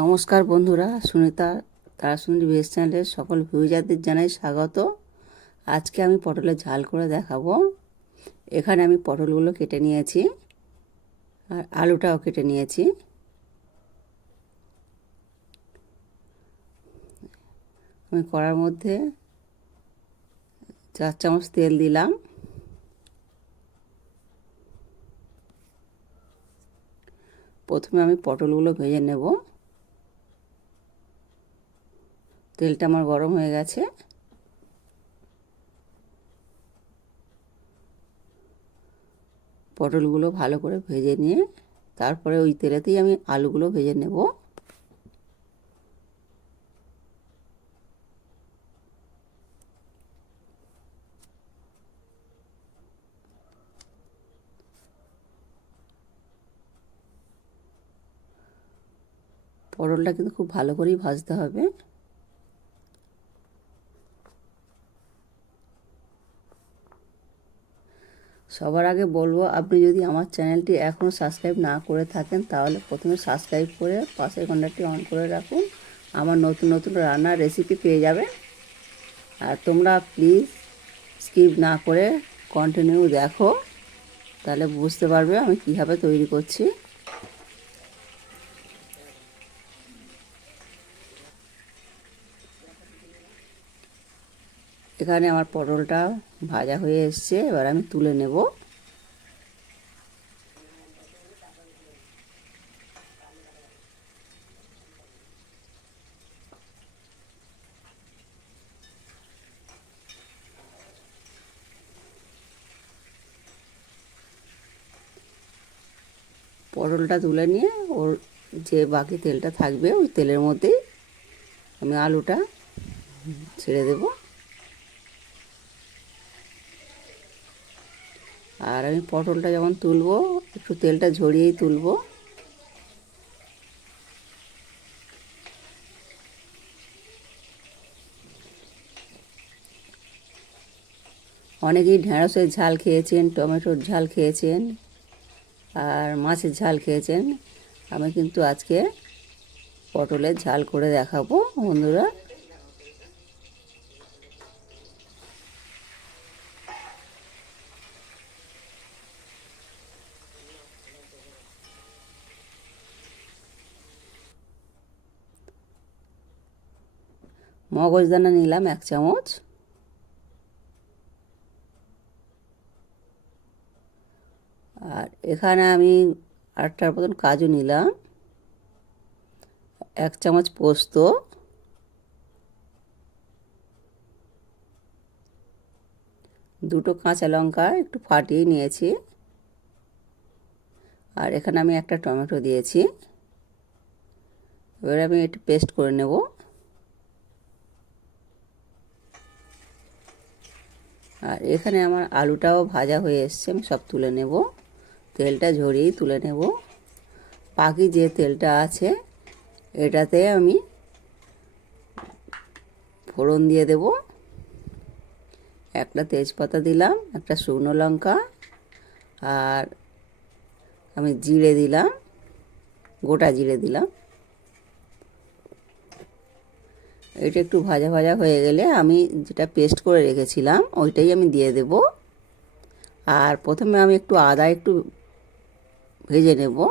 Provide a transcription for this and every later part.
নমস্কার বন্ধুরা, সুনিতা তারাসুন্দরী ভেজ চ্যানেলের সকল ভিউজারদের জানাই স্বাগত। আজকে আমি পটলের ঝাল করে দেখাবো। এখানে আমি পটলগুলো কেটে নিয়েছি আর আলুটাও কেটে নিয়েছি। আমি কড়ার মধ্যে চার চামচ তেল দিলাম। প্রথমে আমি পটলগুলো ভেজে নেব। তেলটা আমার গরম হয়ে গেছে। পটলগুলো ভালো করে ভেজে নিয়ে, তারপরে ওই তেলেতেই আমি আলুগুলো ভেজে নেব। পটলটা কিন্তু খুব ভালো করেই ভাজতে হবে। সবার আগে বলব, আপনি যদি আমার চ্যানেলটি এখনও সাবস্ক্রাইব না করে থাকেন, তাহলে প্রথমে সাবস্ক্রাইব করে পাশের ঘন্টাটি অন করে রাখুন। আমার নতুন নতুন রান্নার রেসিপি পেয়ে যাবে আর তোমরা প্লিজ স্কিপ না করে কন্টিনিউ দেখো। তাহলে বুঝতে পারবে আমি কীভাবে তৈরি করছি। এখানে আমার পটলটা ভাজা হয়ে এসছে, এবার আমি তুলে নেব। পটলটা তুলে নিয়ে ওর যে বাকি তেলটা থাকবে, ওই তেলের মধ্যেই আমি আলুটা ছেড়ে দেবো আর আমি পটলটা যখন তুলবো, একটু তেলটা ঝরিয়েই তুলবো। অনেকেই ঢেঁড়সের ঝাল খেয়েছেন, টমেটোর ঝাল খেয়েছেন, আর মাছের ঝাল খেয়েছেন। আমি কিন্তু আজকে পটলের ঝাল করে দেখাবো বন্ধুরা। মগজদানা নিলাম এক চামচ। আর এখানে আমি আটটার মতন কাজু নিলাম। এক চামচ পোস্ত। দুটো কাঁচা লঙ্কা একটু ফাটিয়ে নিয়েছি। আর এখানে আমি একটা টমেটো দিয়েছি। এবার আমি একটু পেস্ট করে নেব। আর এখানে আমার আলুটাও ভাজা হয়ে এসছে, আমি সব তুলে নেব। তেলটা ঝরিয়েই তুলে নেব। বাকি যে তেলটা আছে, এটাতে আমি ফোড়ন দিয়ে দেব। একটা তেজপাতা দিলাম, একটা শুকনো লঙ্কা, আর আমি জিরে দিলাম, গোটা জিরে দিলাম। এটা একটু ভাজা ভাজা হয়ে গেলে আমি যেটা পেস্ট করে রেখেছিলাম, ওইটাই আমি দিয়ে দেব। আর প্রথমে আমি একটু আদা একটু ভেজে নেব।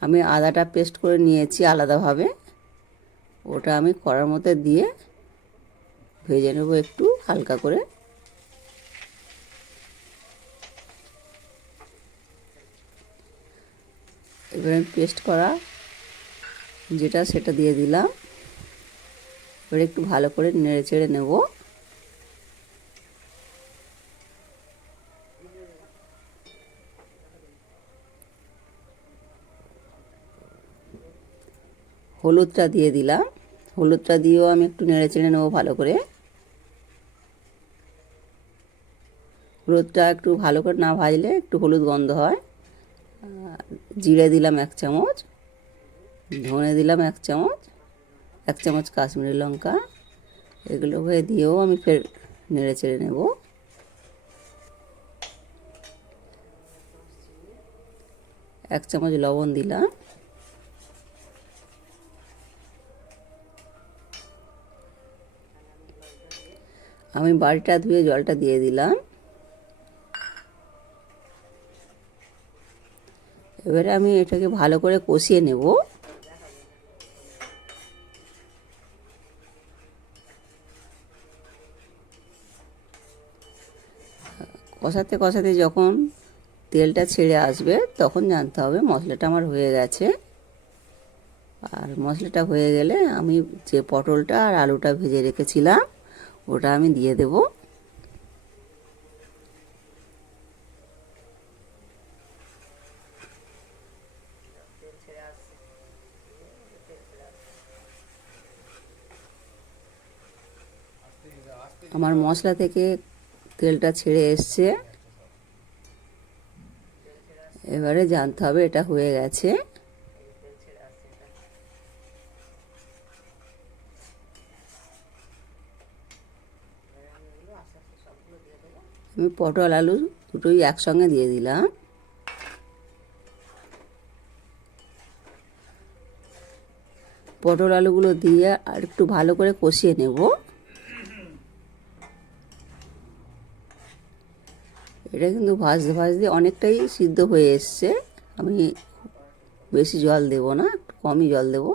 আমি আদাটা পেস্ট করে নিয়েছি আলাদাভাবে। ওটা আমি কড়ার মধ্যে দিয়ে ভেজে নেব একটু হালকা করে। এবার পেস্ট করা যেটা সেটা দিয়ে দিলাম। এবার একটু ভালো করে নেড়ে চেড়ে নেব। হলুদটা দিয়ে দিলাম। হলুদটা দিয়েও আমি একটু নেড়ে চেড়ে নেব ভালো করে। হলুদটা একটু ভালো করে না ভাজলে একটু হলুদ গন্ধ হয়। জিরে দিলাম এক চামচ, ধনে দিলাম এক চামচ এক চামচ কাশ্মীরি লঙ্কা, এগুলো হয়ে দিয়েও আমি ফের নেড়ে চেড়ে নেব। এক চামচ লবণ দিলাম। আমি বাড়িটা ধুয়ে জলটা দিয়ে দিলাম। এবারে আমি এটাকে ভালো করে কষিয়ে নেব। কষাতে কষাতে যখন তেলটা ছেড়ে আসবে, তখন জানতে হবে মশলাটা আমার হয়ে গেছে। আর মশলাটা হয়ে গেলে আমি যে পটলটা আর আলুটা ভেজে রেখেছিলাম, ওটা আমি দিয়ে দেব। আমার মশলা থেকে তেলটা ছেড়ে এসছে। এবারে জানতে হবে এটা হয়ে গেছে। আমি পটল, আলু দুটোই একসঙ্গে দিয়ে দিলাম। পটল, আলুগুলো দিয়ে আর একটু ভালো করে কষিয়ে নেব। এটা কিন্তু ভাজতে ভাজতে অনেকটাই সিদ্ধ হয়ে এসছে। আমি বেশি জল দেব না, একটু কমই জল দেবো।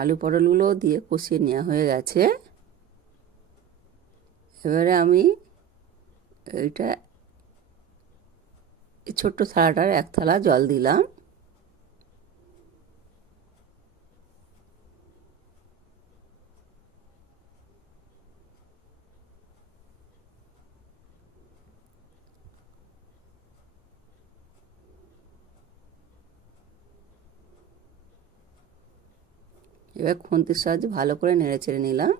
আলু পটলগুলো দিয়ে কষিয়ে নেওয়া হয়ে গেছে। এবারে আমি এইটা এই ছোট্ট থালাটার এক থালা জল দিলাম। এবার খুন্তির সাহায্যে ভালো করে নেড়ে চেড়ে নিলাম।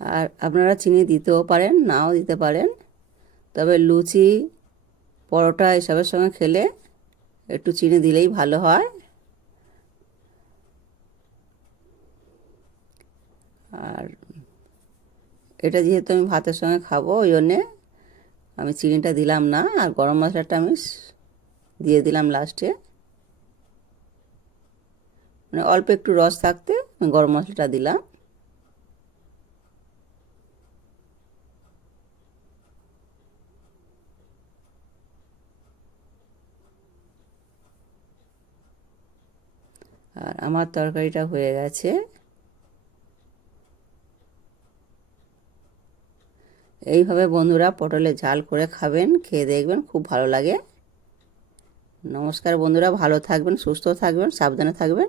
আর আপনারা চিনি দিতেও পারেন, নাও দিতে পারেন। তবে লুচি, পরোটা এসবের সঙ্গে খেলে একটু চিনি দিলেই ভালো হয়। আর এটা যেহেতু আমি ভাতের সঙ্গে খাব, ওই জন্যে আমি চিনিটা দিলাম না, আর গরম মশলাটা আমি দিয়ে দিলাম লাস্টে। মানে অল্প একটু রস থাকতে আমি গরম মশলাটা দিলাম। আর আমার তরকারিটা হয়ে গেছে। এইভাবে বন্ধুরা পটলে ঝাল করে খাবেন, খেয়ে দেখবেন খুব ভালো লাগে। নমস্কার বন্ধুরা, ভালো থাকবেন, সুস্থ থাকবেন, সাবধানে থাকবেন।